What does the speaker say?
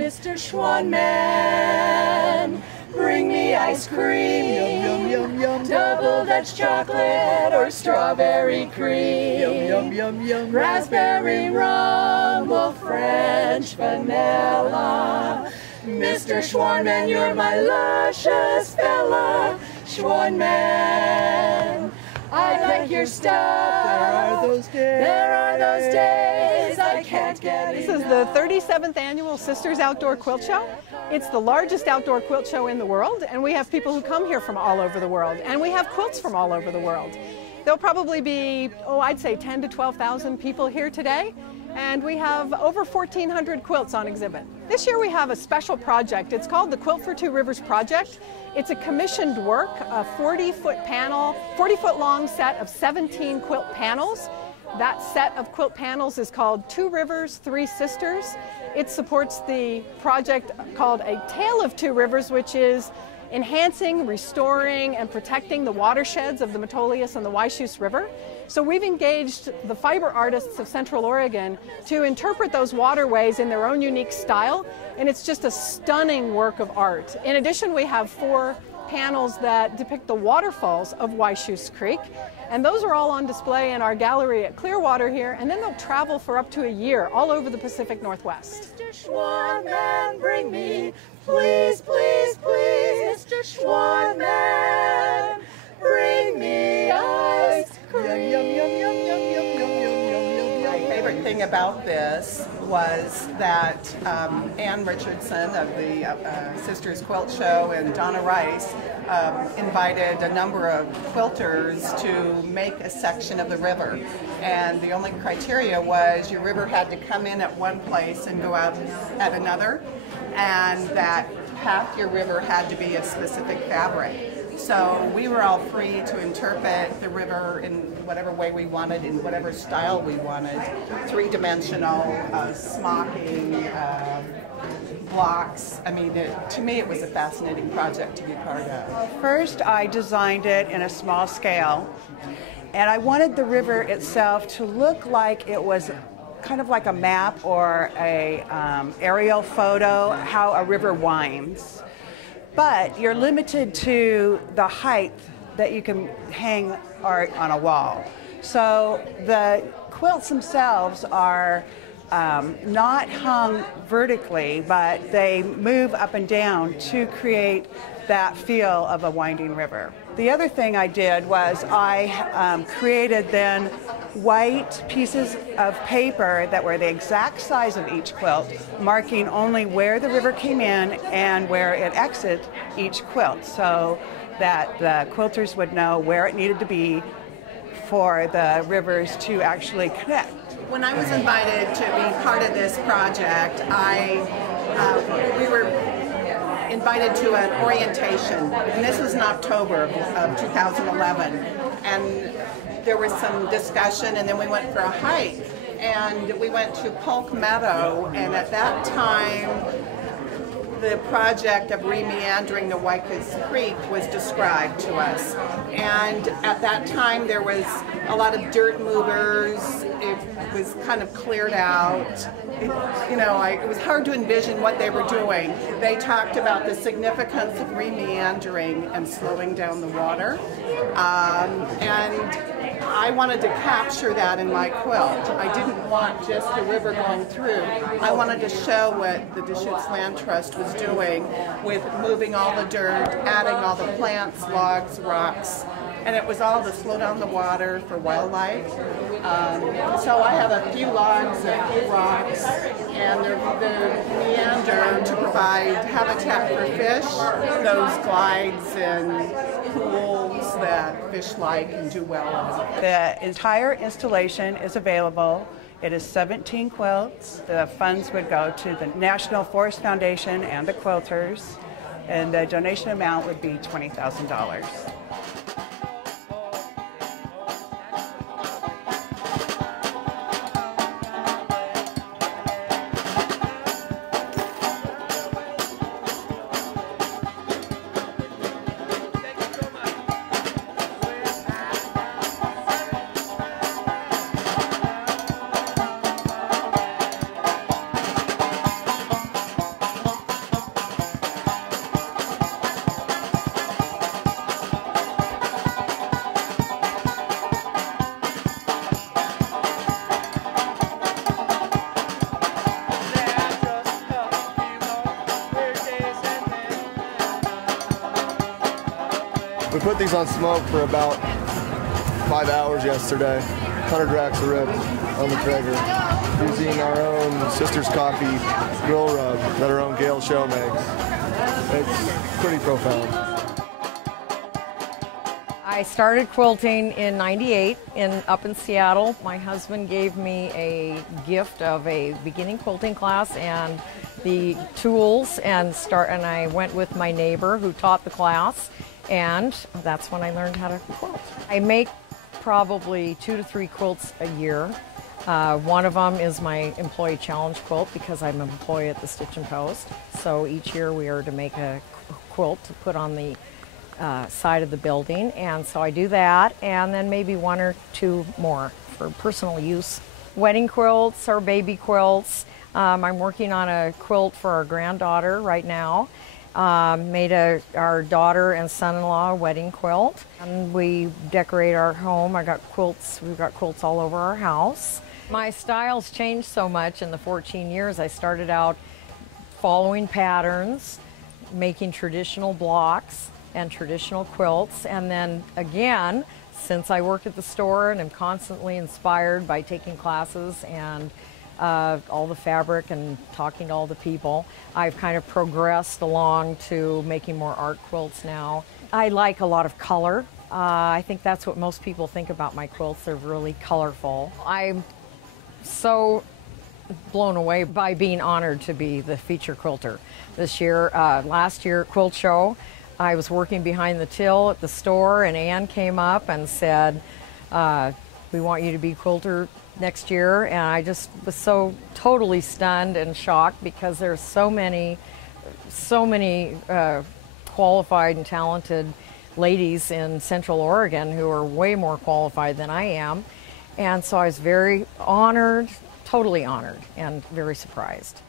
Mr. Schwanman, bring me ice cream. Double Dutch chocolate or strawberry cream. Raspberry rum or French vanilla. Mr. Schwanman, you're my luscious fella. Schwanman, I like your stuff. There are those days I can't get enough. This is the 37th annual Sisters Outdoor Quilt Show. It's the largest outdoor quilt show in the world, and we have people who come here from all over the world, and we have quilts from all over the world. There'll probably be, I'd say 10 to 12,000 people here today, and we have over 1,400 quilts on exhibit. This year we have a special project. It's called the Quilt for Two Rivers Project. It's a commissioned work, a 40-foot panel, 40-foot long set of 17 quilt panels. That set of quilt panels is called Two Rivers, Three Sisters. It supports the project called A Tale of Two Rivers, which is enhancing, restoring, and protecting the watersheds of the Metolius and the Waichus River. So we've engaged the fiber artists of Central Oregon to interpret those waterways in their own unique style, and it's just a stunning work of art. In addition, we have 4 panels that depict the waterfalls of Waichus Creek, and those are all on display in our gallery at Clearwater here, and then they'll travel for up to a year all over the Pacific Northwest. Mr. Schwanman, bring me, please, please, please, Mr. Schwanman, bring me ice cream. My favorite thing about this was that Ann Richardson of the Sisters Quilt Show and Donna Rice invited a number of quilters to make a section of the river. And the only criteria was your river had to come in at one place and go out at another, and that half your river had to be a specific fabric. So we were all free to interpret the river in whatever way we wanted, in whatever style we wanted. 3-dimensional, smocking, blocks. I mean, to me it was a fascinating project to be part of. First, I designed it in a small scale, and I wanted the river itself to look like it was kind of like a map or a aerial photo, how a river winds. But you're limited to the height that you can hang art on a wall. So the quilts themselves are not hung vertically, but they move up and down to create that feel of a winding river. The other thing I did was I created then white pieces of paper that were the exact size of each quilt, marking only where the river came in and where it exited each quilt, so that the quilters would know where it needed to be for the rivers to actually connect. When I was invited to be part of this project, we were invited to an orientation, and this was in October of 2011, and there was some discussion, and then we went for a hike, and we went to Polk Meadow, and at that time the project of remeandering the Waichus Creek was described to us, and at that time there was a lot of dirt movers. It was kind of cleared out. It was hard to envision what they were doing. They talked about the significance of remeandering and slowing down the water, and I wanted to capture that in my quilt. I didn't want just the river going through. I wanted to show what the Deschutes Land Trust was doing with moving all the dirt, adding all the plants, logs, rocks, and it was all to slow down the water for wildlife. So I have a few logs, a few rocks, and they're meander to provide habitat for fish, those glides and pools that fish like and do well in. The entire installation is available. It is 17 quilts. The funds would go to the National Forest Foundation and the quilters, and the donation amount would be $20,000. We put these on smoke for about 5 hours yesterday. 100 racks of ribs on the Traeger, using our own Sister's Coffee grill rub that our own Gail Show makes. It's pretty profound. I started quilting in 98 up in Seattle. My husband gave me a gift of a beginning quilting class and the tools, and I went with my neighbor who taught the class, and that's when I learned how to quilt. I make probably 2 to 3 quilts a year. One of them is my employee challenge quilt because I'm an employee at the Stitch and Post. So each year we are to make a quilt to put on the side of the building, and so I do that, and then maybe 1 or 2 more for personal use. Wedding quilts or baby quilts. I'm working on a quilt for our granddaughter right now. Made our daughter and son-in-law a wedding quilt, and we decorate our home. We've got quilts all over our house. My style's changed so much in the 14 years. I started out following patterns, making traditional blocks and traditional quilts, and then again, since I work at the store and am constantly inspired by taking classes and all the fabric and talking to all the people, I've kind of progressed along to making more art quilts now. I like a lot of color. I think that's what most people think about my quilts. They're really colorful. I'm so blown away by being honored to be the feature quilter this year. Last year at Quilt Show, I was working behind the till at the store, and Ann came up and said, we want you to be quilter next year, and I just was so totally stunned and shocked because there's so many qualified and talented ladies in Central Oregon who are way more qualified than I am, and so I was very honored, totally honored, and very surprised.